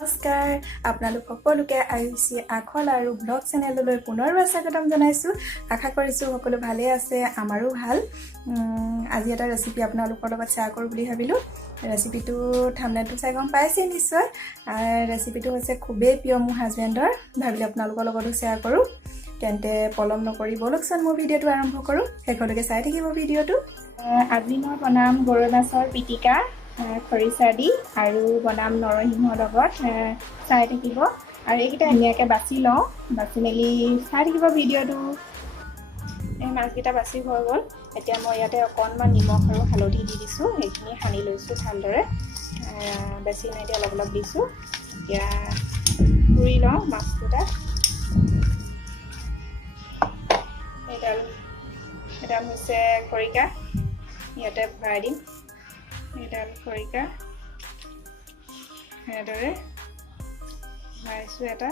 নমস্কাৰ আপোনালোক সকলোকে আয়ুষী আখল আৰু ব্লগ চেনেললৈ পুনৰবাৰ স্বাগতম জনাইছোঁ। আশা কৰিছোঁ সকলো ভালে আছে, আমাৰো ভাল। আজি এটা ৰেচিপি আপোনালোকৰ লগত শ্বেয়াৰ কৰোঁ বুলি ভাবিলোঁ। ৰেচিপিটো থাম্বনেইলটো চাই গম পাইছে নিশ্চয়। ৰেচিপিটো হৈছে খুবেই প্ৰিয় মোৰ হাজবেণ্ডৰ, ভাবিলে আপোনালোকৰ লগতো শ্বেয়াৰ কৰোঁ। তেন্তে পলম নকৰি বলকচোন মোৰ ভিডিঅ'টো আৰম্ভ কৰোঁ, শেষলৈকে চাই থাকিব ভিডিঅ'টো। আজি মই বনাম গৰৈ মাছৰ পিটিকা খৰিচা দি, আৰু বনাম নৰসিংহৰ লগত। চাই থাকিব আৰু এইকেইটা ধুনীয়াকৈ বাছি লওঁ, বাছি মেলি চাই থাকিব ভিডিঅ'টো। এই মাছকেইটা বাছি হৈ গ'ল। এতিয়া মই ইয়াতে অকণমান নিমখ আৰু হালধি দি দিছোঁ, সেইখিনি সানি লৈছোঁ ভালদৰে। বেছি নাই দিয়া, অলপ অলপ দিছোঁ। এতিয়া পুৰি লওঁ মাছকেইটা। এডাল হৈছে খৰিকা, ইয়াতে ভৰাই দিম। এডাল খৰিকা এনেদৰে ভৰাইছোঁ এটা।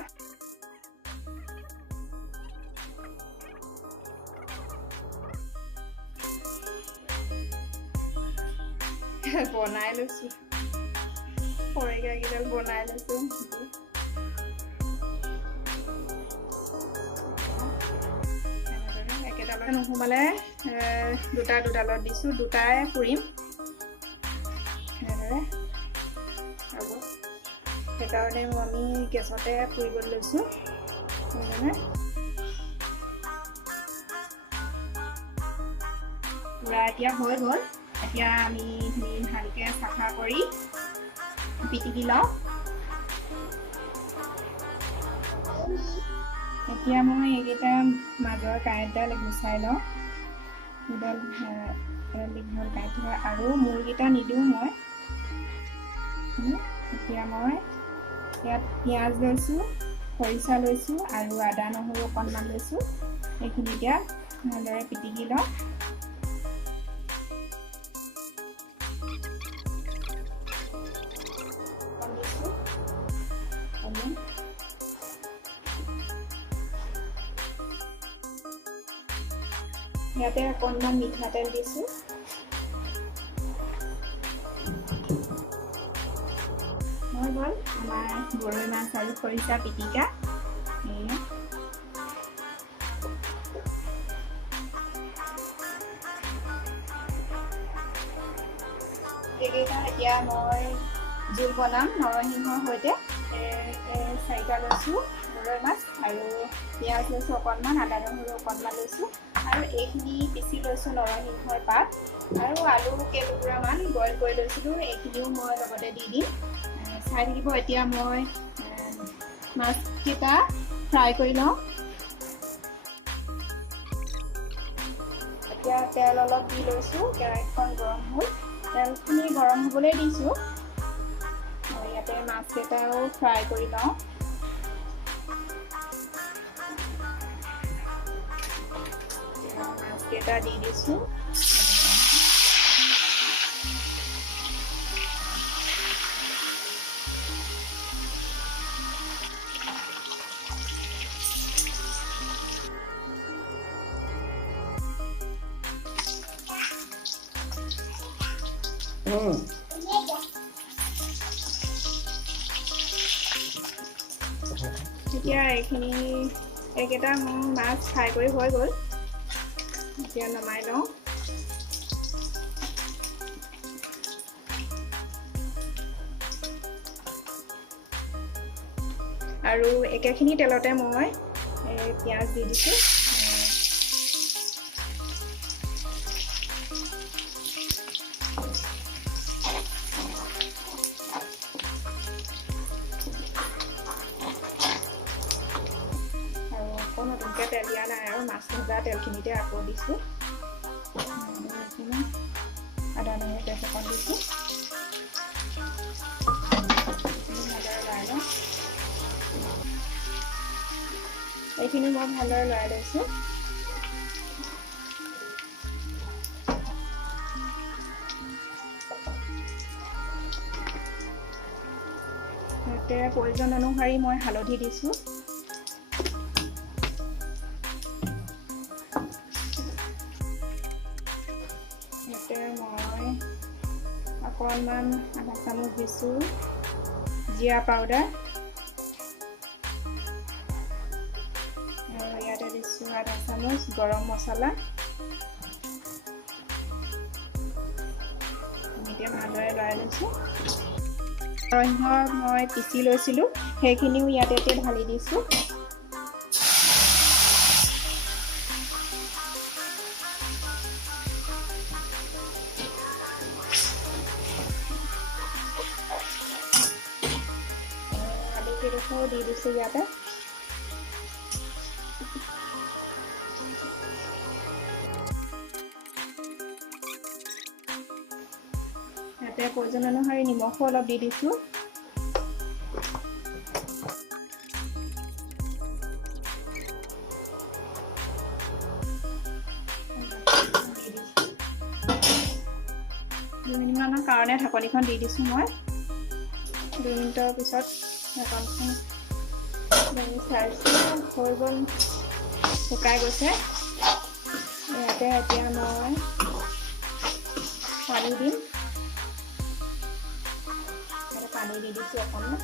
বনাই লৈছোঁ, খৰিকাকেইডাল বনাই লৈছোঁ। একেডালত নোসোমালে দুডালত দিছোঁ, দুটাই পুৰিম এনেদৰে হ'ব। সেইকাৰণে আমি গেছতে পুৰিবলৈ লৈছোঁ। পুৰা এতিয়া হৈ গ'ল। এতিয়া আমি ভালকৈ চাফা কৰি পিটিকি লওঁ। এতিয়া মই এইকেইটা মাজৰ কাঁইটডাল গুচাই লওঁ। এডাল দীঘল কাঁইট হয় আৰু মূৰকেইটা নিদিওঁ মই। এতিয়া মই ইয়াত পিঁয়াজ লৈছোঁ, খৰিচা লৈছোঁ আৰু আদা নহৰু অকণমান লৈছোঁ। এইখিনি এতিয়া ভালদৰে পিটিকি লওঁ। ইয়াতে অকণমান মিঠাতেল দিছোঁ। হৈ গ'ল আমাৰ গৰৈ মাছ আৰু খৰিচা পিটিকা। এইকেইটা এতিয়া মই জোল বনাম নৰসিংহৰ সৈতে। 4টা লৈছোঁ গৰৈ মাছ, আৰু পিঁয়াজ লৈছোঁ অকণমান, আদা নহৰু অকণমান লৈছোঁ, আৰু এইখিনি পিচি লৈছোঁ নৰসিংহৰ পাত, আৰু আলু কেইটুকুৰামান বইল কৰি লৈছিলোঁ, এইখিনিও মই লগতে দি দিম। চাই থাকিব। এতিয়া মই মাছকেইটা ফ্ৰাই কৰি লওঁ। এতিয়া তেল অলপ দি লৈছোঁ, কেৰাহীখন গৰম হ'ল। তেলখিনি গৰম হ'বলৈ দিছোঁ। ইয়াতে মাছকেইটাও ফ্ৰাই কৰি লওঁ। মাছকেইটা দি দিছোঁ। এতিয়া এইকেইটা মোৰ মাছ ফ্ৰাই কৰি হৈ গ'ল। এতিয়া নমাই লওঁ। আৰু একেখিনি তেলতে মই পিঁয়াজ দি দিছোঁ। নতুনকৈ তেল দিয়া নাই, আৰু মাছ ভজা তেলখিনিতে আকৌ দিছোঁ। আদা নহৰু পেষ্ট অকণ দিছোঁ। ভালদৰে লৰাই লওঁ। এইখিনি মই ভালদৰে লৰাই লৈছোঁ। ইয়াতে প্ৰয়োজন অনুসৰি মই হালধি দিছোঁ। ইয়াতে মই অকণমান আধা চামুচ দিছোঁ জিৰা পাউডাৰ আৰু ইয়াতে দিছোঁ আধা চামুচ গৰম মছলা। এতিয়া ভালদৰে লৰাই লৈছোঁ। নৰসিংহ মই পিচি লৈছিলোঁ, সেইখিনিও ইয়াতে ঢালি দিছোঁ। আলুকেইডোখৰো দি দিছোঁ ইয়াতে। ইয়াতে প্ৰয়োজন অনুসৰি নিমখো অলপ দি দিছোঁ। দুই মিনিটমানৰ কাৰণে ঢাকনিখন দি দিছোঁ মই। 2 মিনিটৰ পিছত ঢাকনখন দাঙি চাইছোঁ, হৈ গ'ল, শুকাই গৈছে। ইয়াতে এতিয়া মই পানী দিম। ইয়াতে পানী দি দিছোঁ অকণমান।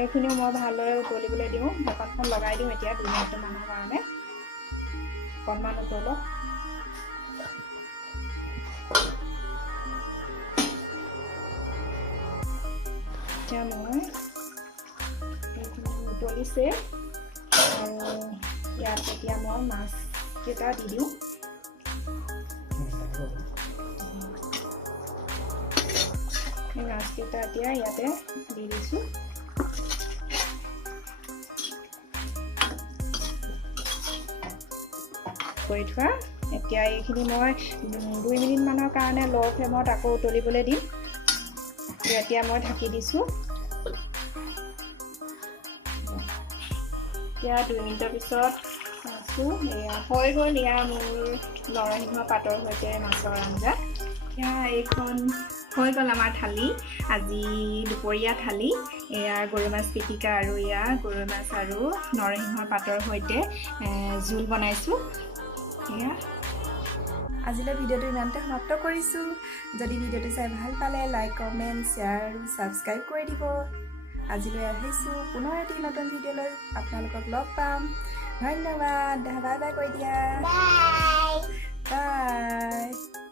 এইখিনিও মই ভালদৰে উতলিবলৈ দিওঁ। ঢাকনখন লগাই দিওঁ এতিয়া 2 মিনিটমানৰ কাৰণে। অকণমান উতলক। এতিয়া মই এইখিনি উতলিছে আৰু ইয়াত এতিয়া মই মাছকেইটা দি দিওঁ। এই মাছকেইটা এতিয়া ইয়াতে দি দিছোঁ। কৰি থোৱা। এতিয়া এইখিনি মই 2 মিনিটমানৰ কাৰণে ল' ফ্লেমত আকৌ উতলিবলৈ দিম। এতিয়া মই ঢাকি দিছোঁ। এতিয়া 2 মিনিটৰ পিছত চাইছোঁ, এয়া হৈ গ'ল। এয়া মোৰ নৰসিংহ পাতৰ সৈতে মাছৰ আঞ্জা। এতিয়া এইখন হৈ গ'ল আমাৰ থালি, আজি দুপৰীয়া থালি। এয়া গৰৈ মাছ পিটিকা আৰু এয়া গৰৈ মাছ আৰু নৰসিংহৰ পাতৰ সৈতে জোল বনাইছোঁ। এয়া আজিলৈ ভিডিঅ'টো ইমানতে সমাপ্ত কৰিছোঁ। যদি ভিডিঅ'টো চাই ভাল পালে লাইক, কমেণ্ট, শ্বেয়াৰ আৰু ছাবস্ক্ৰাইব কৰি দিব। আজিলৈ আহিছোঁ, পুনৰ এটি নতুন ভিডিঅ'লৈ আপোনালোকক লগ পাম। ধন্যবাদ। বাই বাই কৈ দিয়া। বাই।